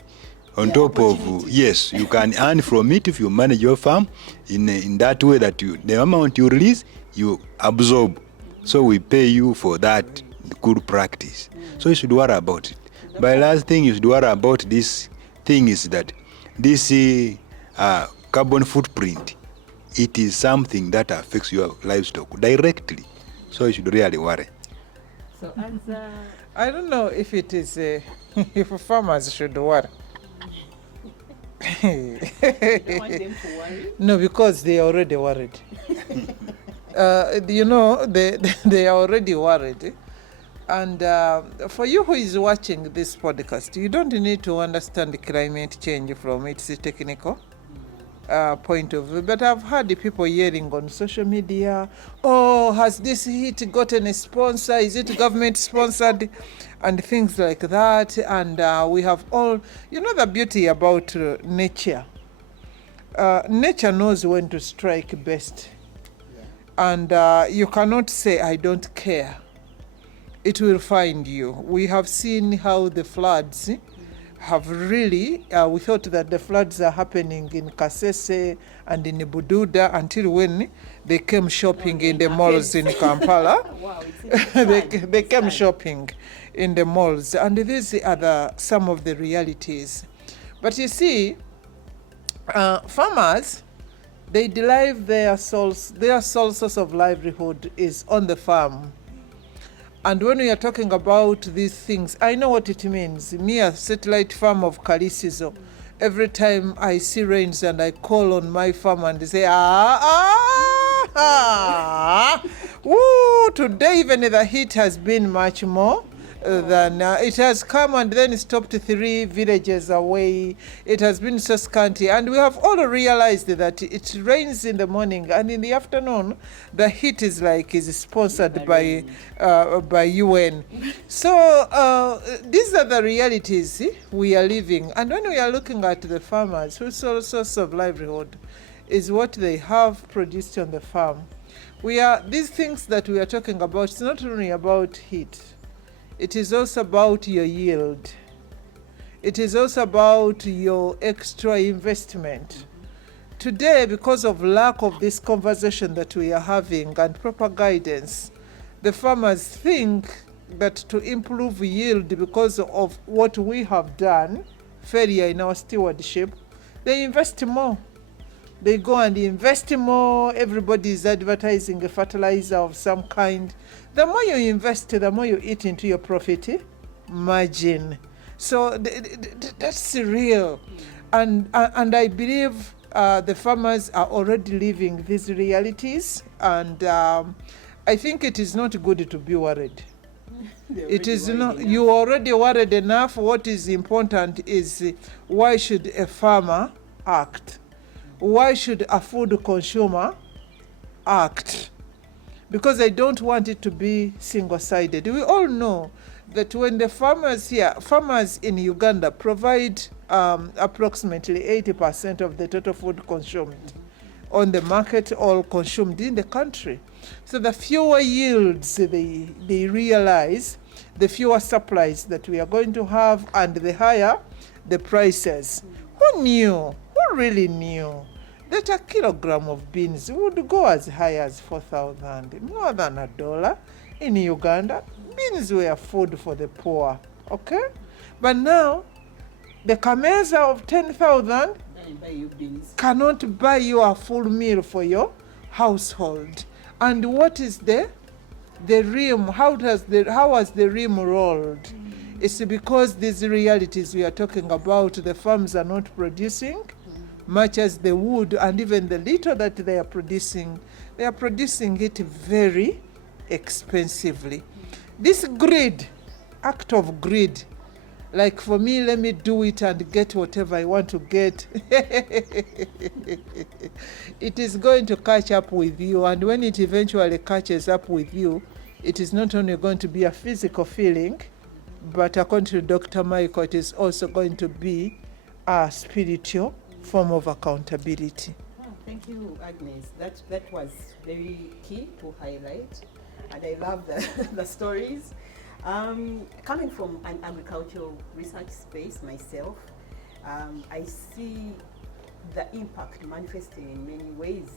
On top of, yes, you can earn from it if you manage your farm in that way, that the amount you release, you absorb. So we pay you for that good practice. So you should worry about it. But last thing you should worry about this thing is that this carbon footprint, it is something that affects your livestock directly. So you should really worry. So answer. I don't know if it is if farmers should worry. You don't want them to worry? No, because they are already worried. They are already worried. And for you who is watching this podcast, you don't need to understand climate change from its technical point of view. But I've heard people yelling on social media, oh, has this heat gotten a sponsor? Is it government sponsored? And things like that. And we have all, the beauty about nature. Nature knows when to strike best. And you cannot say, I don't care. It will find you. We have seen how the floods have really, we thought that the floods are happening in Kasese and in Bududa until when they came shopping in the malls in Kampala. Wow, they came shopping in the malls. And these are some of the realities. But you see, farmers, they derive their sole source of livelihood is on the farm. And when we are talking about these things, I know what it means. Me, a satellite farm of Kalisizo, every time I see rains and I call on my farm and they say, woo, today even the heat has been much more. than it has come and then stopped 3 villages away. It has been so scanty, and we have all realized that it rains in the morning, and in the afternoon the heat is sponsored by UN. So these are the realities we are living, and when we are looking at the farmers whose sole source of livelihood is what they have produced on the farm, these things that we are talking about, it's not only about heat. It is also about your yield. It is also about your extra investment. Today, because of lack of this conversation that we are having and proper guidance, the farmers think that to improve yield because of what we have done, failure in our stewardship, they invest more. They go and invest more. Everybody is advertising a fertilizer of some kind. The more you invest, the more you eat into your profit margin. So that's real. And I believe the farmers are already living these realities. And I think it is not good to be worried. It is not. You are already worried enough. What is important is why should a farmer act? Why should a food consumer act? Because I don't want it to be single-sided. We all know that when the farmers in Uganda provide approximately 80% of the total food consumed on the market or consumed in the country. So the fewer yields they realize, the fewer supplies that we are going to have, and the higher the prices. Who knew? Who really knew that a kilogram of beans would go as high as 4,000, more than $1 in Uganda? Beans were food for the poor, okay? But now, the kameza of 10,000 cannot buy you a full meal for your household. And what is the rim? How has the rim rolled? It's because these realities we are talking about, the farms are not producing much as they would, and even the little that they are producing it very expensively. This act of greed, like for me, let me do it and get whatever I want to get, it is going to catch up with you, and when it eventually catches up with you, it is not only going to be a physical feeling, but according to Dr. Michael, it is also going to be a spiritual form of accountability. Oh, thank you, Agnes. That was very key to highlight, and I love the stories. Coming from an agricultural research space myself, I see the impact manifesting in many ways.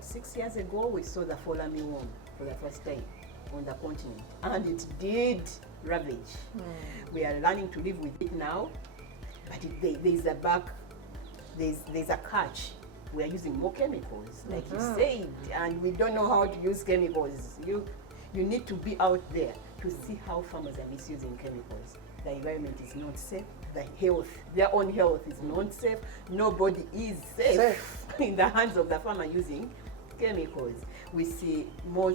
6 years ago we saw the fall armyworm for the first time on the continent, and it did ravage. We are learning to live with it now, but there's a catch. We are using more chemicals, like you said, and we don't know how to use chemicals. You need to be out there to see how farmers are misusing chemicals. The environment is not safe. Their own health is not safe. Nobody is safe in the hands of the farmer using chemicals. We see more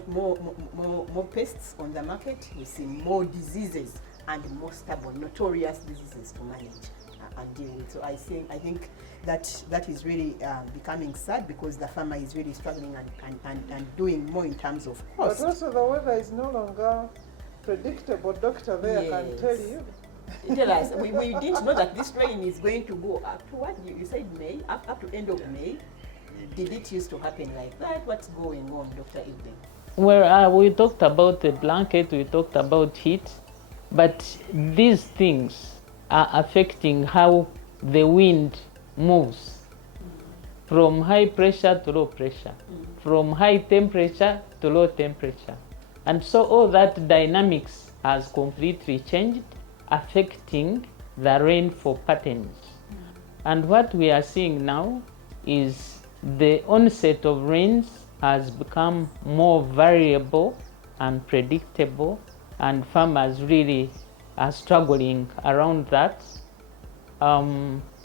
pests on the market. We see more diseases and more stubborn, notorious diseases to manage and deal with. So I think that is really becoming sad, because the farmer is really struggling and doing more in terms of cost. But also the weather is no longer predictable. Doctor there can tell you. Tell us, we didn't know that this rain is going to go up to what? You said May, up to end of May. Did it used to happen like that? What's going on, Dr. Ibn? Well, we talked about the blanket, we talked about heat, but these things are affecting how the wind moves from high pressure to low pressure, from high temperature to low temperature. And so all that dynamics has completely changed, affecting the rainfall patterns. And what we are seeing now is the onset of rains has become more variable and predictable, and farmers really are struggling around that.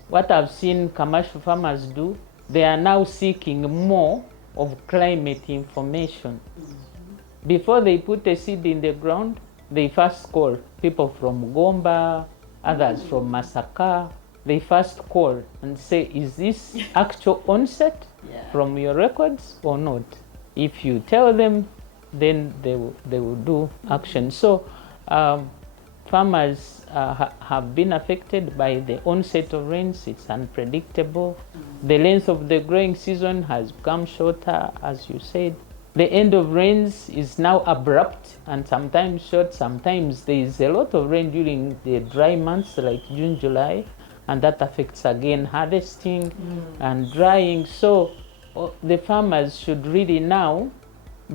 What I've seen commercial farmers do, they are now seeking more of climate information. Before they put a seed in the ground, they first call people from Gomba, others from Masaka. They first call and say, is this actual onset from your records or not? If you tell them, then they will do action. So farmers have been affected by the onset of rains. It's unpredictable. The length of the growing season has become shorter, as you said. The end of rains is now abrupt and sometimes short. Sometimes there is a lot of rain during the dry months like June, July, and that affects again harvesting and drying. So the farmers should really now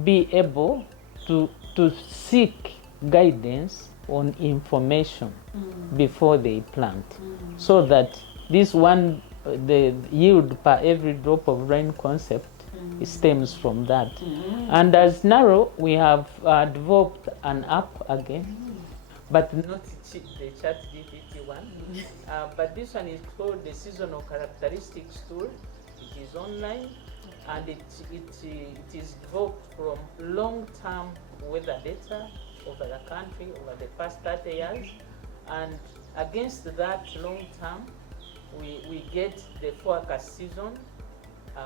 be able to seek guidance on information before they plant, so that this one, the yield per every drop of rain concept, it stems from that. And as NARO, we have developed an app again, but not the ChatGPT one. But this one is called the Seasonal Characteristics Tool. It is online, and it is developed from long-term weather data over the country over the past 30 years. And against that long-term, we get the forecast season.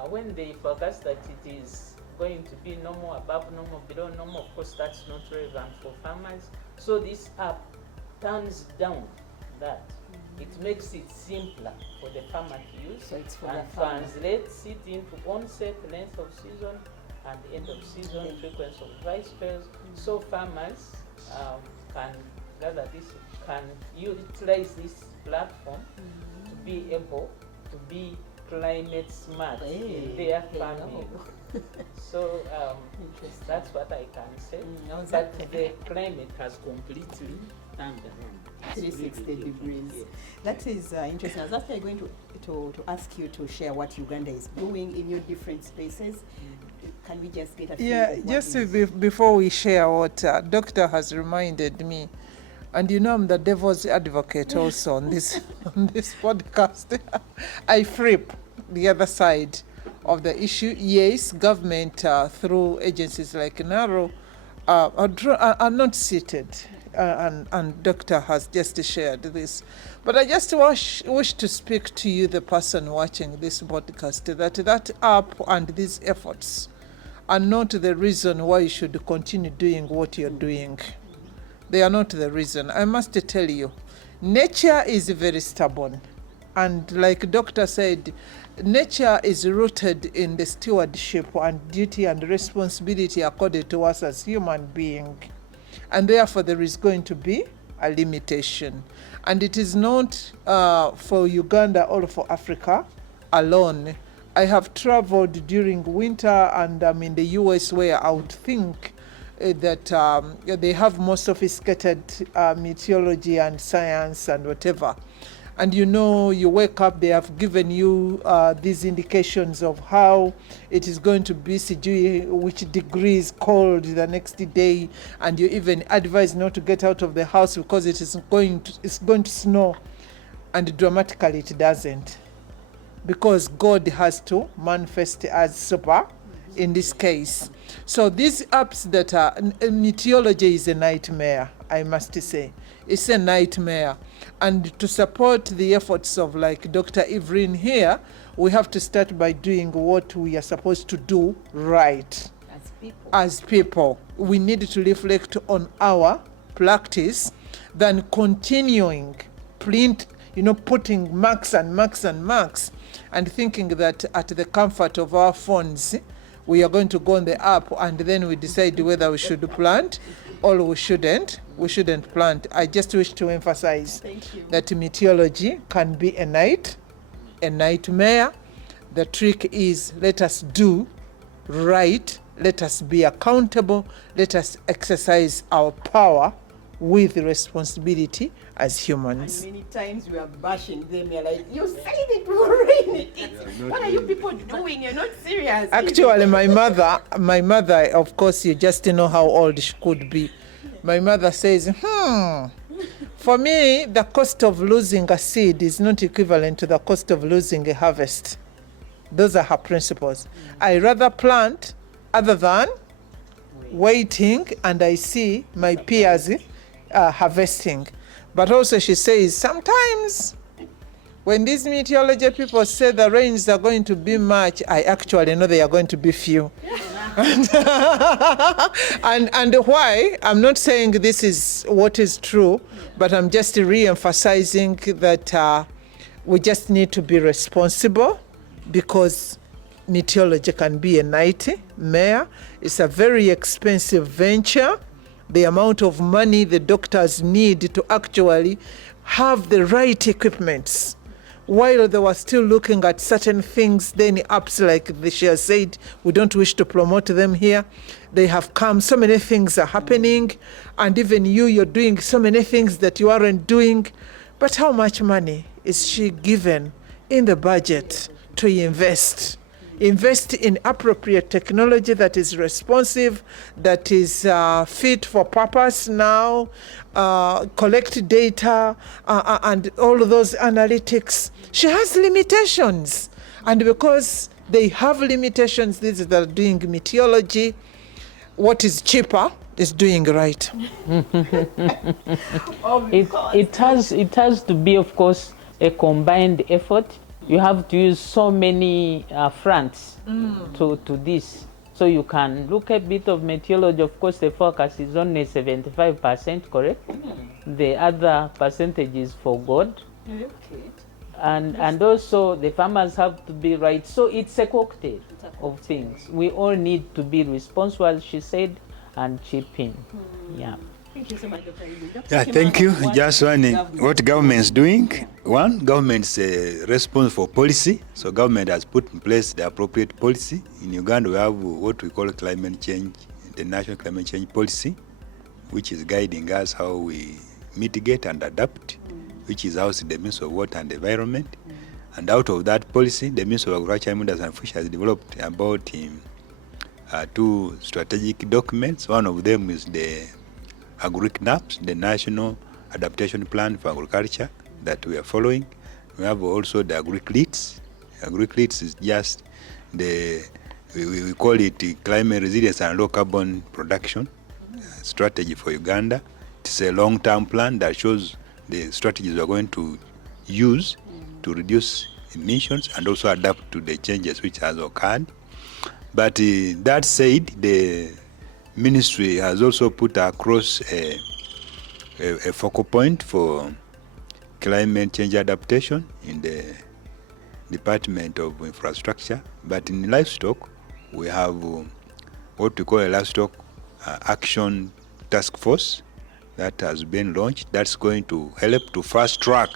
When they forecast that it is going to be normal, above normal, below normal, of course that's not relevant for farmers. So this app turns down that. It makes it simpler for the farmer to use, So it's for and the farmer. translates it into onset, length of season, and end of season, frequency of dry spells. So farmers can utilize this platform to be able to be climate smart in their farming. So that's what I can say. But the climate has completely turned around. 360 degrees. That is interesting. I was actually going to ask you to share what Uganda is doing in your different spaces. Can we just get a feel Yeah, of what just is- before we share what Doctor has reminded me, and you know I'm the devil's advocate also on this on this podcast. I flip the other side of the issue. Yes, government through agencies like NARO are not seated, and Doctor has just shared this. But I just wish to speak to you, the person watching this podcast, that app and these efforts are not the reason why you should continue doing what you're doing. They are not the reason. I must tell you, nature is very stubborn. And like Doctor said, nature is rooted in the stewardship and duty and responsibility accorded to us as human beings. And therefore there is going to be a limitation. And it is not for Uganda or for Africa alone. I have traveled during winter, and I'm in the US, where I would think that they have more sophisticated meteorology and science and whatever. And you know, you wake up, they have given you these indications of how it is going to be, which degrees cold the next day, and you even advise not to get out of the house because it's going to snow, and dramatically it doesn't, because God has to manifest as super in this case. So these apps that are, meteorology is a nightmare, I must say. It's a nightmare. And to support the efforts of like Dr. Evelyn here, we have to start by doing what we are supposed to do right. as people? As people, we need to reflect on our practice than continuing putting marks and marks and marks, and thinking that at the comfort of our phones, we are going to go on the app and then we decide whether we should plant or we shouldn't. We shouldn't plant. I just wish to emphasize that meteorology can be a nightmare. The trick is, let us do right, let us be accountable, let us exercise our power with responsibility as humans. And many times we are bashing them. You're like, you said it will rain. What are you people doing? You're not serious. Actually, my mother, of course, you just know how old she could be. My mother says, for me, the cost of losing a seed is not equivalent to the cost of losing a harvest. Those are her principles. I rather plant other than waiting, and I see my peers harvesting. But also she says sometimes when these meteorology people say the rains are going to be much, I actually know they are going to be few. and why? I'm not saying this is what is true, but I'm just re-emphasizing that we just need to be responsible, because meteorology can be a nightmare. It's a very expensive venture. The amount of money the doctors need to actually have the right equipments. While they were still looking at certain things, then apps like the Share said, we don't wish to promote them here. They have come, so many things are happening, and even you're doing so many things that you aren't doing. But how much money is she given in the budget to invest? Invest in appropriate technology that is responsive, that is fit for purpose now, collect data, and all of those analytics. She has limitations. And because they have limitations, these that are doing meteorology, what is cheaper is doing right. It has to be, of course, a combined effort. You have to use so many fronts to this. So you can look a bit of meteorology. Of course, the forecast is only 75%, correct? The other percentage is for God. Okay. And also the farmers have to be right. So it's a cocktail of things. We all need to be responsible, as she said, and chip in. Yeah. Thank you so much, Dr. Ibundo. Yeah, thank you. Just one, what government is doing. One, government's response for policy. So government has put in place the appropriate policy. In Uganda, we have what we call climate change, the national climate change policy, which is guiding us how we mitigate and adapt, which is housed in the Ministry of Water and Environment. And out of that policy, the Ministry of Agriculture, Industry and Fisheries has developed about 2 strategic documents. One of them is the Agri-NAPS, the National Adaptation Plan for Agriculture that we are following. We have also the Agri-CLITS. Agri-CLITS is just we call it Climate Resilience and Low Carbon Production Strategy for Uganda. It's a long-term plan that shows the strategies we are going to use to reduce emissions and also adapt to the changes which has occurred. But that said, the ministry has also put across a focal point for climate change adaptation in the Department of Infrastructure. But in livestock, we have what we call a livestock action task force that has been launched. That's going to help to fast track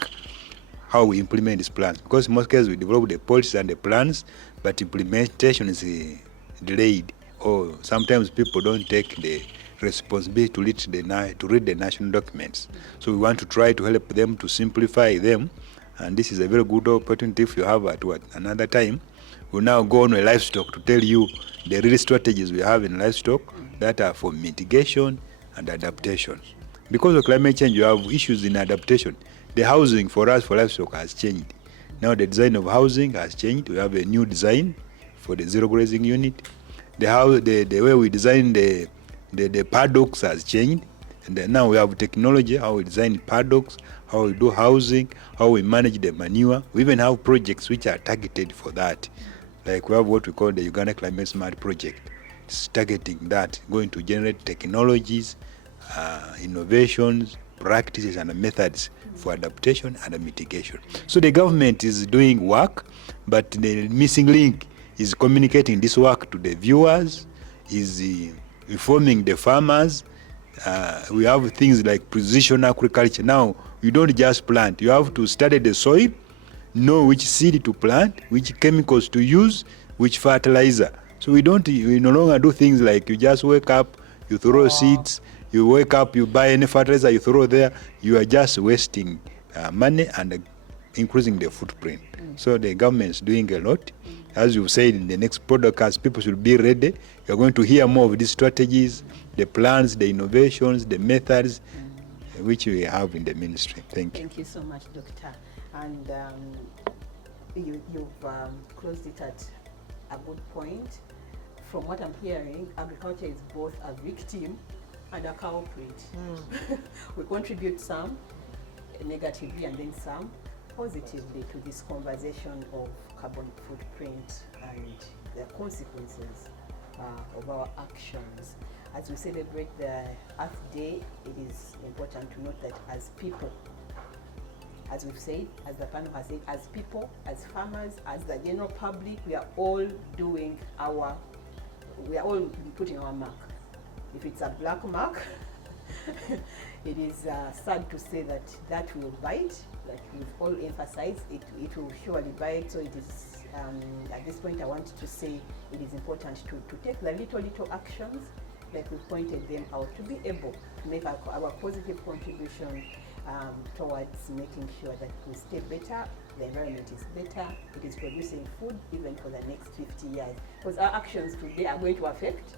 how we implement these plans. Because in most cases, we develop the policies and the plans, but implementation is delayed, or sometimes people don't take the responsibility to read the national documents. So we want to try to help them to simplify them, and this is a very good opportunity. If you have at another time, we'll now go on with livestock to tell you the real strategies we have in livestock that are for mitigation and adaptation. Because of climate change, you have issues in adaptation. The housing for us for livestock has changed. Now the design of housing has changed. We have a new design for the zero grazing unit. The way we design the paddocks has changed. And then now we have technology, how we design paddocks, how we do housing, how we manage the manure. We even have projects which are targeted for that. Like we have what we call the Uganda Climate Smart Project. It's targeting that, going to generate technologies, innovations, practices and methods for adaptation and mitigation. So the government is doing work, but the missing link is communicating this work to the viewers, is informing the farmers. We have things like precision agriculture. Now, you don't just plant. You have to study the soil, know which seed to plant, which chemicals to use, which fertilizer. So we no longer do things like you just wake up, you throw seeds, you wake up, you buy any fertilizer, you throw there. You are just wasting money and increasing the footprint. So the government is doing a lot. As you said in the next podcast, people should be ready. You're going to hear more of these strategies, the plans, the innovations, the methods, which we have in the ministry. Thank you. Thank you so much, Doctor. And you've closed it at a good point. From what I'm hearing, agriculture is both a victim and a cow print. We contribute some negatively and then some positively to this conversation of carbon footprint and the consequences of our actions. As we celebrate the Earth Day, it is important to note that as people, as we've said, as the panel has said, as people, as farmers, as the general public, we are all putting our mark. If it's a black mark, it is sad to say that will bite. Like we've all emphasized, it will surely bite. So it is, at this point I want to say it is important to take the little actions, like we've pointed them out, to be able to make our positive contribution towards making sure that we stay better, the environment is better, it is producing food even for the next 50 years. Because our actions today are going to affect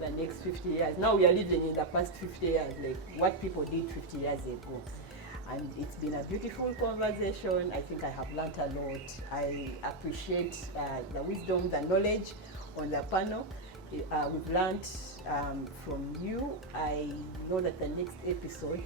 the next 50 years. Now we are living in the past 50 years, like what people did 50 years ago. And it's been a beautiful conversation. I think I have learnt a lot. I appreciate the wisdom, the knowledge on the panel. We've learnt from you. I know that the next episode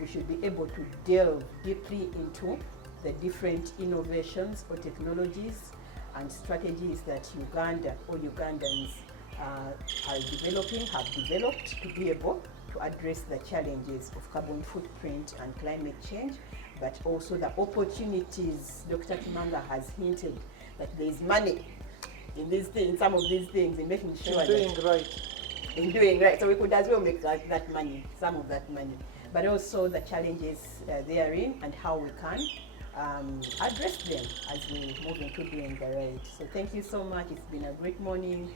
we should be able to delve deeply into the different innovations or technologies and strategies that Uganda or Ugandans have developed to be able to address the challenges of carbon footprint and climate change, but also the opportunities. Dr. Kimanga has hinted that there is money in these things, some of these things, in making sure in doing right. So we could as well make that money, some of that money, but also the challenges therein and how we can address them as we move into doing the right. So thank you so much. It's been a great morning.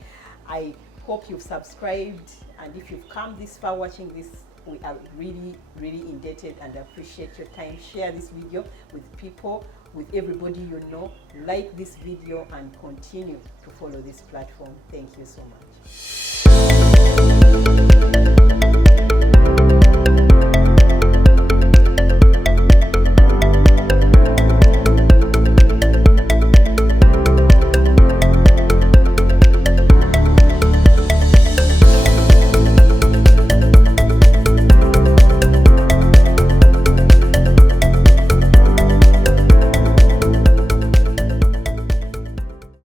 I hope you've subscribed, and if you've come this far watching this, we are really, really indebted and appreciate your time. Share this video with people, with everybody you know. Like this video and continue to follow this platform. Thank you so much.